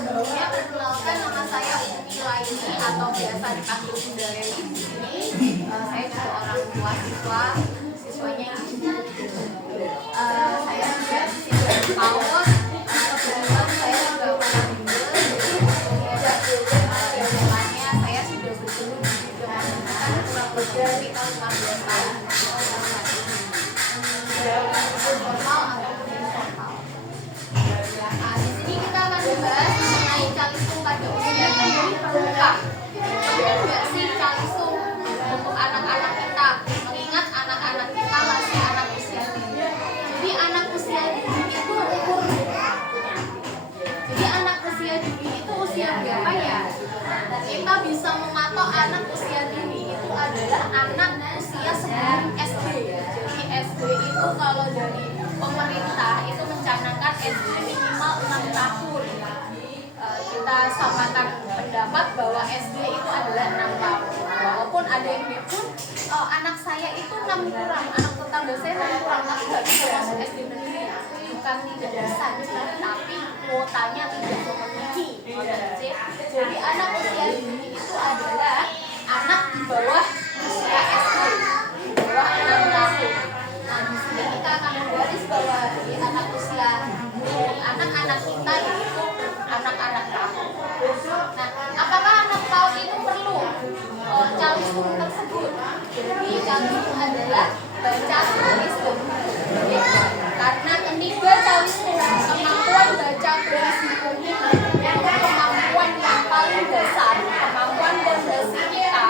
Sebelumnya perkenalkan, nama saya Umi Laini atau biasa dipanggil Bunda Reli di sini. Saya juga orang tua siswanya ini. Saya juga siswa di PAUD. Kebetulan saya juga pernah bimbel, jadi jalannya saya sudah bertemu di bidang pendidikan kurang lebih sekitar 15 tahun. Formal ataupun informal. Nah, di sini kita akan membahas mengenai calistung pada usia dini perlukah. Enggak sih calistung untuk anak-anak kita, mengingat anak-anak kita masih anak usia dini. Jadi anak usia dini itu usia berapa ya? Kita bisa mematok anak usia dini itu adalah anak usia sebelum SD. Jadi SD itu kalau dari pemerintah itu mencanangkan SD minimal 6 tahun. Kita samakan pendapat bahwa SD itu adalah 6 tahun. Walaupun ada yang bilang anak saya itu 6 kurang, anak tetangga saya 6 kurang, tapi nggak bisa masuk SD negeri. Bukan tidak bisa, tapi kuotanya tidak memenuhi. Jadi anak usia dini itu adalah anak di bawah usia SD, di bawah 6 tahun. Nah, di sini kita akan menggaris bahwa di anak usia anak-anak kita yaitu anak-anak PAUD. Nah, apakah anak PAUD itu perlu calistung tersebut? Jadi calistung adalah baca tulis hitung. Karena ketiga calistung, kemampuan baca tulis hitung ini adalah kemampuan yang paling dasar, kemampuan fondasi kita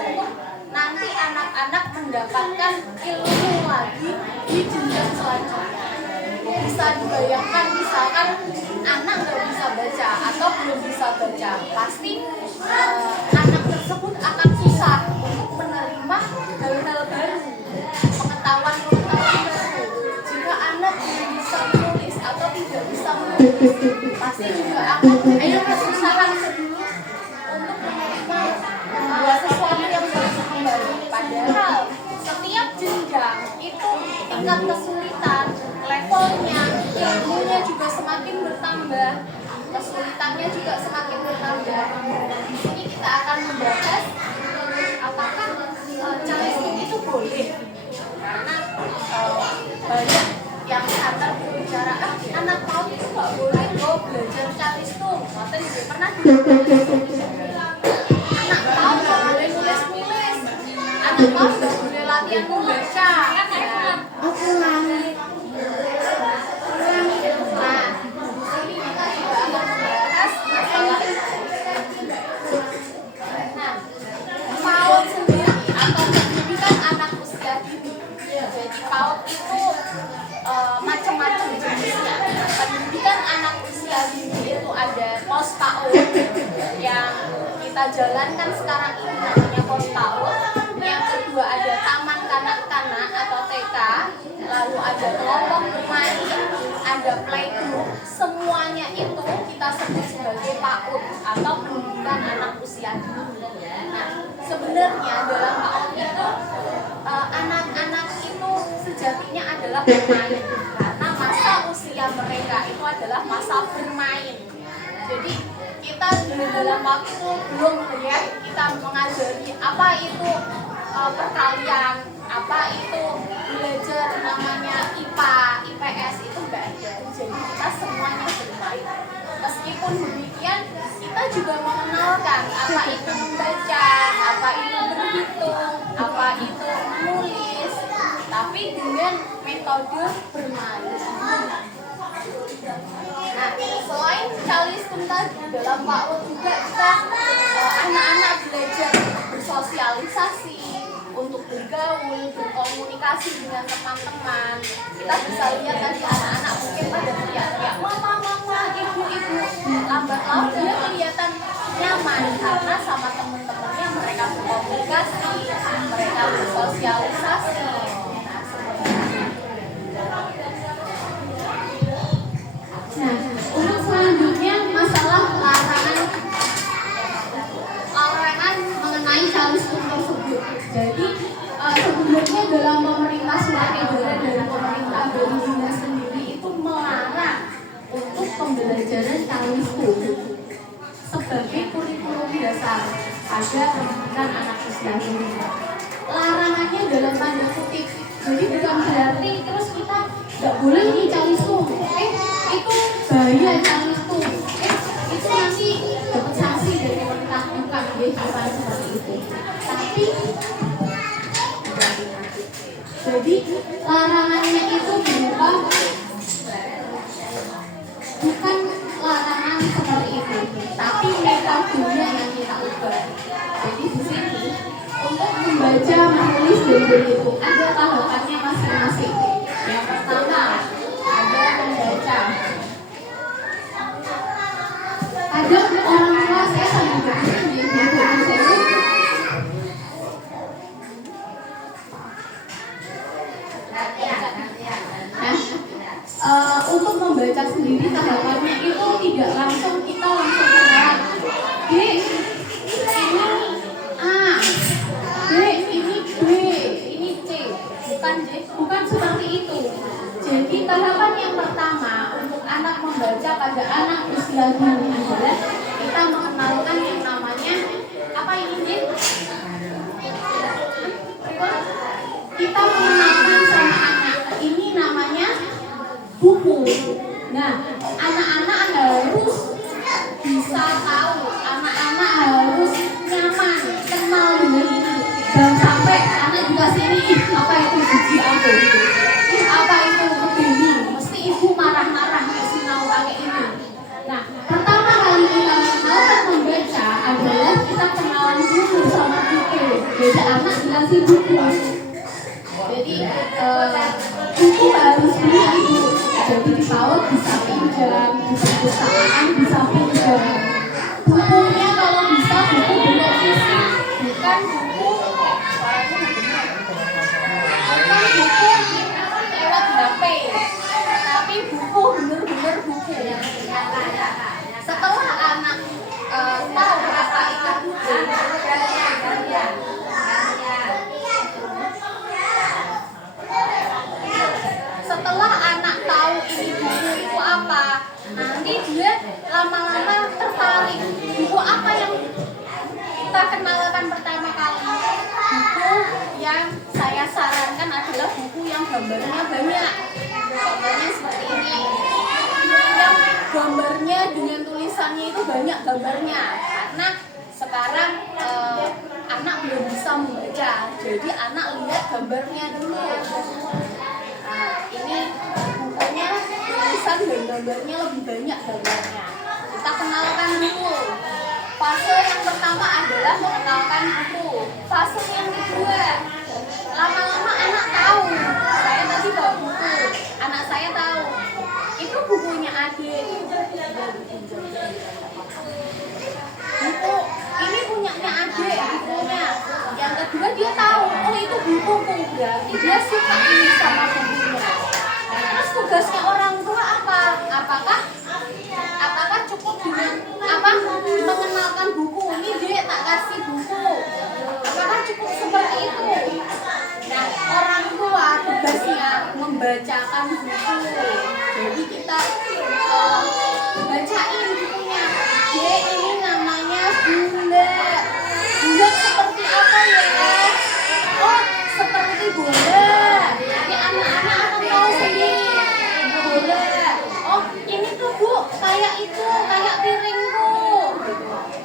untuk nanti anak-anak mendapatkan ilmu lagi di jenjang selanjutnya. Bisa dibayangkan misalkan anak nggak bisa baca atau belum bisa baca, pasti anak tersebut akan susah untuk menerima hal-hal baru, pengetahuan baru. Jika anak belum bisa menulis atau tidak bisa menulis, pasti juga akan kesusahan untuk menerima sesuatu yang baru. Padahal setiap jenjang itu tingkat kesulitan, levelnya, ilmunya juga semakin bertambah, kesulitannya juga semakin bertambah. Di sini kita akan membahas apakah calistung itu boleh, karena banyak yang antar berbicara anak PAUD itu nggak boleh loh belajar calistung. Maksudnya juga pernah anak PAUD nggak boleh nulis-nulis, anak PAUD nggak boleh latihan membaca. PAUD sendiri atau pendidikan anak usia dini. Jadi PAUD itu macam-macam jenisnya. Pendidikan anak usia dini itu ada pos PAUD yang kita jalankan sekarang ini namanya pos PAUD. Yang kedua ada taman kanak-kanak atau TK. Lalu ada kelompok bermain, ada playgroup. Semuanya itu kita sebut sebagai PAUD atau pendidikan anak usia dini. Nah, sebenarnya dalam PAUD itu anak-anak itu sejatinya adalah bermain, karena masa usia mereka itu adalah masa bermain. Jadi kita dalam PAUD itu belum melihat kita mengajari apa itu perkalian, apa itu belajar namanya IPA, IPS itu enggak ada. Jadi kita semuanya bermain. Meskipun demikian, kita juga mengenalkan apa itu membaca, apa itu berhitung, apa itu menulis, tapi dengan metode bermain. Nah, selain calistung tadi, dalam PAUD juga kita anak-anak belajar bersosialisasi, untuk bergaul, berkomunikasi dengan teman-teman. Kita bisa lihat tadi anak-anak mungkin pada teriak-teriak, mama, ibu. Lambat laun dia kelihatan nyaman karena sama teman-temannya mereka berkomunikasi, mereka bersosialisasi. Nah, untuk selanjutnya masalah larangan mengenai calistung tersebut. Jadi sebenarnya dalam pemerintah surat edaran dari pemerintah Indonesia sendiri itu melarang untuk pembelajaran calistung. besar ada pendidikan anak usia dini. Larangannya dalam tanda kutip, jadi bukan berarti terus kita nggak boleh nih calistung, itu bahaya calistung, itu nanti dapat sanksi dari pemerintah, bukan seperti itu. Tapi jadi larangannya itu berupa bukan larangan seperti itu, tapi metodenya yang kita ubah. Jadi di sini untuk membaca, menulis dan itu ada tahapannya masing-masing. Yang pertama ada membaca. Ada orang tua saya sambil berpikir di untuk membaca sendiri tahapannya itu tidak langsung kita langsung kenalan. D, ini A, D, ini B, ini C. Bukan seperti itu. Jadi tahapan yang pertama untuk anak membaca pada anak usia dini adalah kita mengenalkan yang namanya apa ini, D? Kita mengenalkan sama anak ini namanya buku. Nah, anak-anak harus bisa tahu, anak-anak harus nyaman kenal dengan ini. Jangan sampai anak dikasih ini, apa itu biji aku, apa itu kebini, mesti ibu marah-marah kasih tahu pakai ini. Nah, pertama kali kita mengenalkan membaca adalah kita kenalan dulu sama buku. Beda anak dikasih buku. Jadi buku harus beli ibu. Jadi di PAUD bisa pinjam, di perpustakaan bisa pinjam. Bukunya kalau bisa buku bentuk fisik, bukan buku lewat HP, tapi buku bener-bener buku. Setelah anak tahu apa itu buku, setelah anak tahu ini buku itu apa, nanti dia lama-lama tertarik. Buku apa yang kita kenalkan pertama kali? Buku yang saya sarankan adalah buku yang gambarnya banyak. Gambarnya seperti ini. Yang gambarnya dengan tulisannya itu banyak gambarnya. Karena sekarang anak belum bisa membaca, jadi anak lihat gambarnya dulu. Ini bukunya tulisan dan gambarnya lebih banyak gambarnya. Kita kenalkan dulu. Fase yang pertama adalah mengenalkan buku. Fase yang kedua, lama-lama anak tahu. Saya tadi bawa buku, anak saya tahu. Itu bukunya adik. Buku ini punyanya adik, bukunya. Yang kedua dia tahu, oh itu bukuku, berarti dia suka ini sama bukunya. Terus tugasnya orang tua apa? Apakah cukup dengan mengenalkan buku? Ini Dek tak kasih buku. Apakah cukup seperti itu? Nah, orang tua tugasnya membacakan buku. Jadi kita bacain bukunya. Dek, ini namanya bulat. Bulat seperti apa ya? Oh, seperti bola. Jadi anak-anak akan tahu sendiri. Bola. Oh, ini tuh Bu, kayak itu, kayak piringku.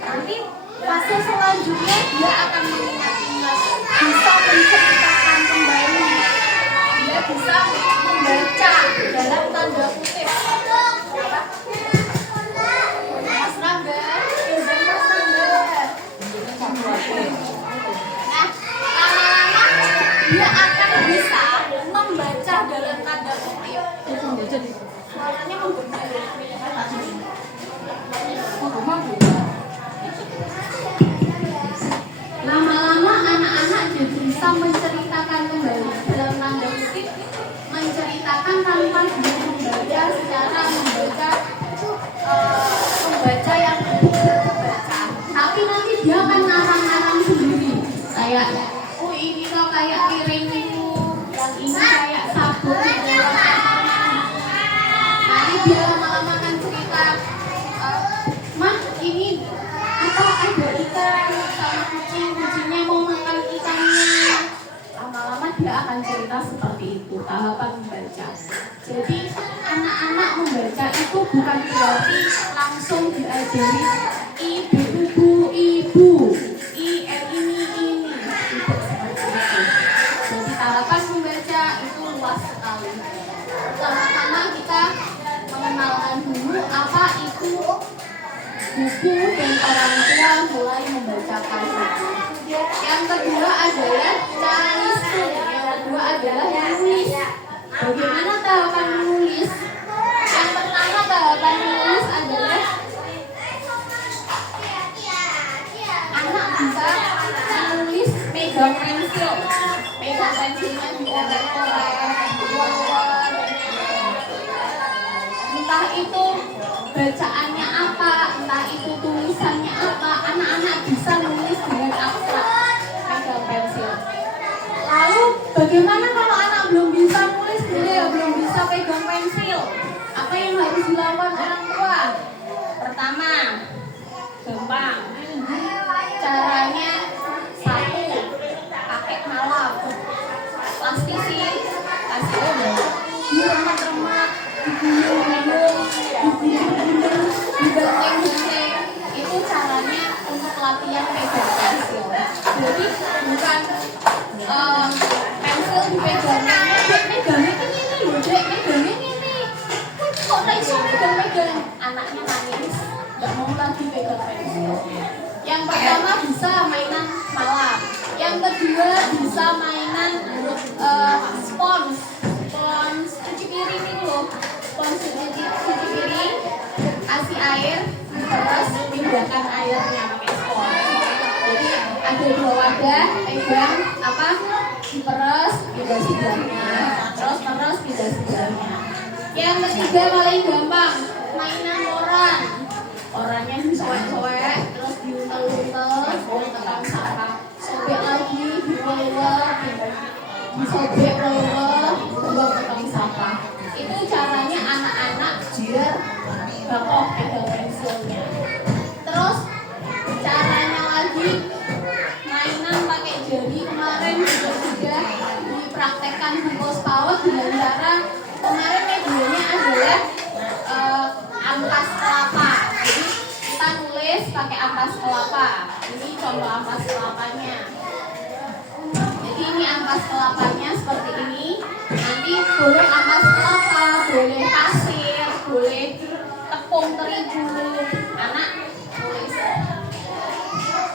Nanti fase selanjutnya dia akan mengingat-ingat, bisa menceritakan kembali. Dia bisa membaca dalam tanda kutip. Mas Rangga, izin Mas Rangga. Nah, lama-lama dia akan bisa membaca dalam tanda kutip. Suaranya membaca. Lama-lama anak-anak jadi bisa menceritakan kembali dalam tanda kutip, menceritakan tanpa dia membaca secara membaca yang membaca. Tapi nanti dia akan narang-narang sendiri. Kayak, oh ini kok kayak piring itu, yang ini kayak sabun. Nanti dia lama-lama akan cerita, Mah ini apa ada ikan? tahapan cerita seperti itu, tahapan membaca. Jadi anak-anak membaca itu bukan berarti langsung diajari ibu, ini, tidak seperti itu. Jadi tahapan membaca itu luas sekali. Pertama-tama kita mengenalkan dulu apa itu buku dan orang tua mulai membacakan buku. Yang kedua adalah menulis. Yang kedua adalah menulis. Bagaimana tahapan menulis? Yang pertama tahapan menulis adalah anak bisa menulis megang pensil. Megang pensilnya diorek-orek, entah itu bacaannya apa, entah itu tulisannya apa, anak-anak bisa nulis dengan abstrak megang pensil. Lalu bagaimana kalau anak belum bisa nulis, belum bisa pegang pensil? Apa yang harus dilakukan orang tua? Pertama, gampang. Caranya satu, pakai malam. Plastisi, kasih obat. Diremat-remat, dibenteng-benteng. Itu caranya untuk latihan pegang pensil. Jadi bukan pensil dipegangnya, megangnya ini loh, Dek, megangnya ini. Kok tak bisa megang-megang? Anaknya nangis, gak mau lagi pegang pensil. Yang pertama bisa mainan malam. Yang kedua bisa mainan spons cuci piring itu loh. Spons cuci piring, kasih air, terus pindahkan airnya pakai spons. Jadi ada dua wadah, pegang apa? Diperes, pindah sebelahnya, terus pindah sebelahnya. Yang ketiga paling gampang, mainan koran. Korannya disoek-soek, terus diuntel-untel, ke tong sampah. Sobek lagi, diulek, disobek lagi, dibuang ke tong sampah. Itu caranya anak-anak biar bakoh pegang pensilnya. Terus caranya lagi mainan pakai jari. Kemarin juga sudah dipraktekkan di Pospawat dengan cara kemarin medianya adalah ampas kelapa. Jadi kita nulis pakai ampas kelapa. Ini contoh ampas kelapanya. Jadi ini ampas kelapanya seperti ini. Nanti boleh ampas kelapa, boleh pasir, boleh tepung terigu. Anak tulis.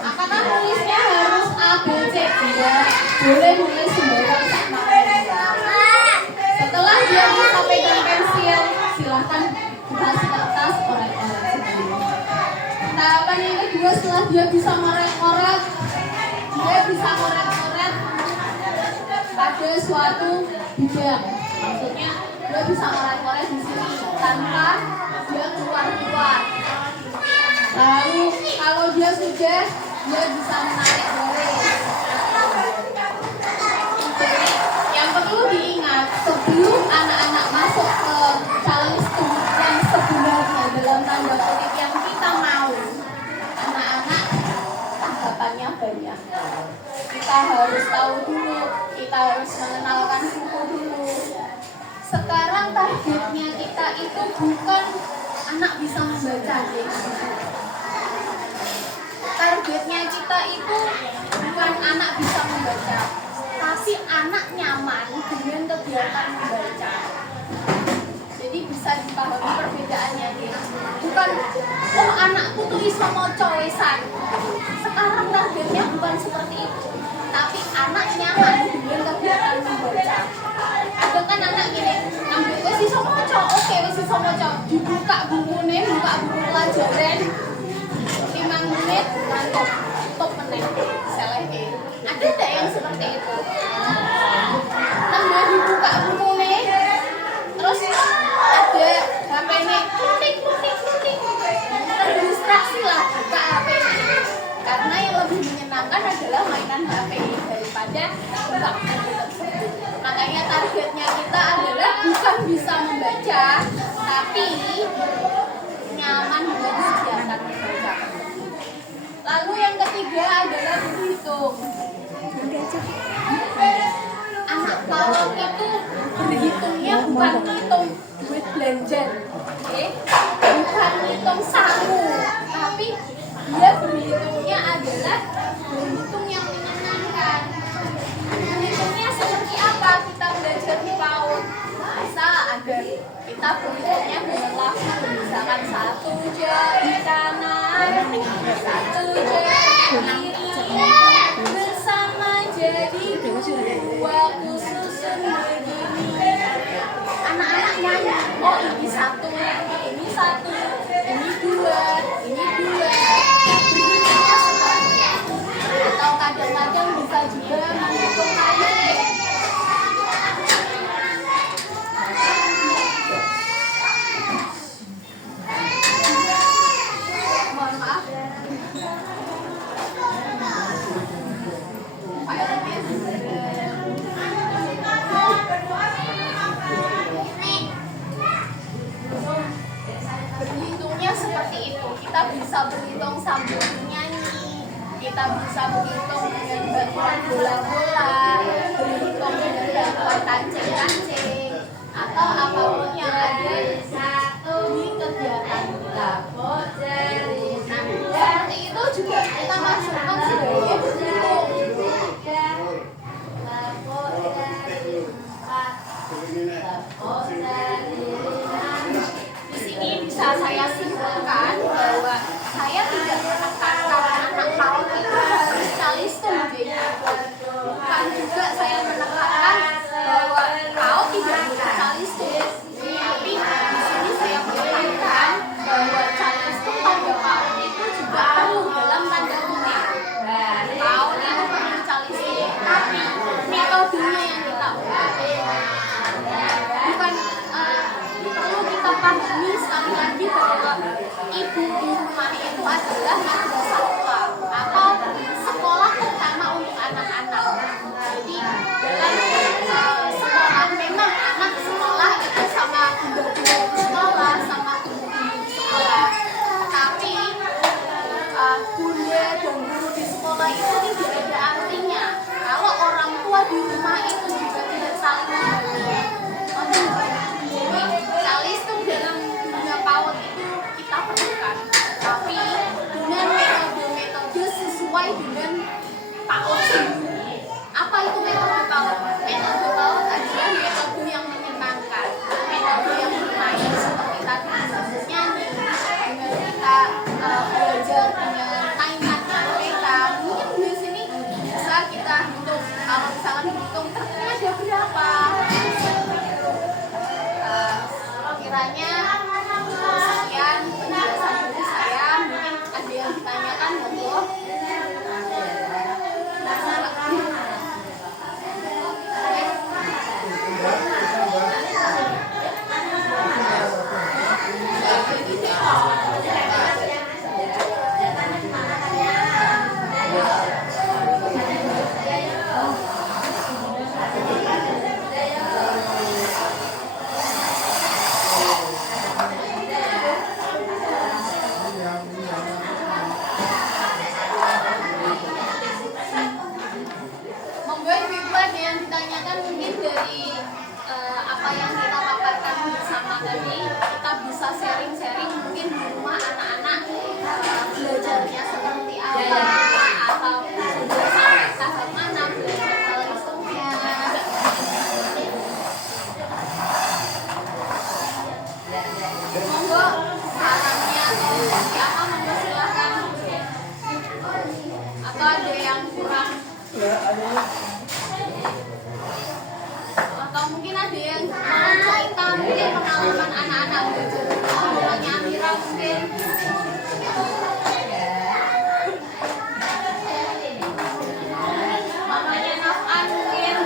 Apakah tulisnya harus A, B, C? Tidak. Boleh nulis sembarang sama. Setelah dia bisa pegang pensil, silahkan dikasih kertas, korek-korek sendiri. Tahapan yang kedua, setelah dia bisa ngorek-ngorek, dia bisa ngorek-ngorek pada suatu bidang. Maksudnya dia bisa ngorek-ngorek di sini tanpa dia keluar-keluar. Lalu kalau dia sudah, dia bisa menarik garis. Yang perlu diingat, sebelum anak-anak masuk ke challenge yang sebenarnya dalam tanda kutip yang kita mau, anak-anak tahapannya banyak. Kita harus tahu dulu, kita harus mengenalkan buku dulu. Sekarang targetnya kita itu bukan anak bisa membaca, targetnya kita itu bukan anak bisa membaca, tapi anak nyaman dengan kegiatan membaca. Jadi bisa dipahami perbedaannya, bukan oh anakku tuh iso maca wesan. Sekarang targetnya bukan seperti itu, tapi anak nyaman dengan kegiatan membaca. Ada kan anak gini, ambil wes iso maca, oke wes iso maca, dibuka bukunya, buka buku pelajaran 5 menit, ngantuk, top menit, selesai. Ada tidak yang seperti itu? Nambah dibuka bukunya, terus ada HP-nya, klik, terdistraksi lah buka HP-nya. Karena yang lebih menyenangkan adalah mainan HP daripada buka buku tersebut. Makanya targetnya kita adalah bukan bisa membaca, tapi nyaman dengan kegiatan membaca. Lalu yang ketiga adalah berhitung. Anak PAUD itu berhitungnya bukan ngitung duit belanja, oke? Bukan ngitung saku, tapi dia berhitungnya adalah berhitung yang menyenangkan. Berhitungnya seperti apa kita belajar di PAUD? Bisa agar kita berhitungnya berlaku, misalkan 1 jari kanan, 1 jari kiri, bersama jadi 2 kususun begini. Anak-anak nyanyi, oh ini 1, ini 1, ini 2, ini 2. Berhitungnya seperti itu. Atau kadang-kadang bisa juga menghitung kali. Mohon maaf. Berhitungnya seperti itu. Kita bisa berhitung sambil nyanyi, kita bisa berhitung dengan bantuan bola-bola, berhitung dengan bantuan kancing-kancing, atau apapun yang ada di kegiatan kita. Nah, seperti itu juga kita masukkan sebagai berhitung. Di sini bisa saya simpulkan bahwa saya tidak menekankan anak PAUD itu harus calistung, bukan juga saya menekankan bahwa PAUD tidak boleh calistung, tapi di sini saya menekankan bahwa calistung pada PAUD itu juga perlu dalam tanda kutip. PAUD itu perlu calistung, tapi metodenya yang kita ubah. Bukan perlu kita pahami sekali lagi bahwa ibu di rumah itu adalah madrasah atau sekolah pertama untuk anak-anak. Jadi dalam sekolah memang anak sekolah itu sama guru sekolah, sama guru sekolah. Tapi bunda dan guru di sekolah itu tidak ada artinya kalau orang tua di rumah itu juga tidak saling menghargai. Jadi calistung dalam dunia PAUD itu kita perlukan, tapi dengan metode-metode sesuai dengan PAUD sendiri. Apa itu metode PAUD? Metode PAUD adalah metode yang menyenangkan, metode yang bermain seperti tadi nyanyi, dengan kita belajar dengan mainan mereka. Mungkin di sini bisa kita hitung, kalau misalkan hitung truknya ada berapa. Kiranya sekian penjelasan dari saya. Mungkin ada yang ditanyakan, monggo. Monggo ibu-ibu ada yang ditanyakan mungkin dari apa yang kita paparkan bersama tadi. Kita bisa sharing-sharing mungkin di rumah anak-anak belajarnya seperti apa, atau sudah sampai tahap mana belajar calisthungnya. Monggo sarannya atau seperti apa, monggo silahkan. Atau ada yang kurang, atau mungkin ada yang mau cerita mungkin pengalaman anak-anak belajar orangnya Amira mungkin. Mamanya Nafan mungkin.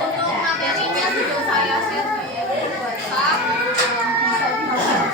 Untuk materinya sudah saya share di WhatsApp, bisa dibaca.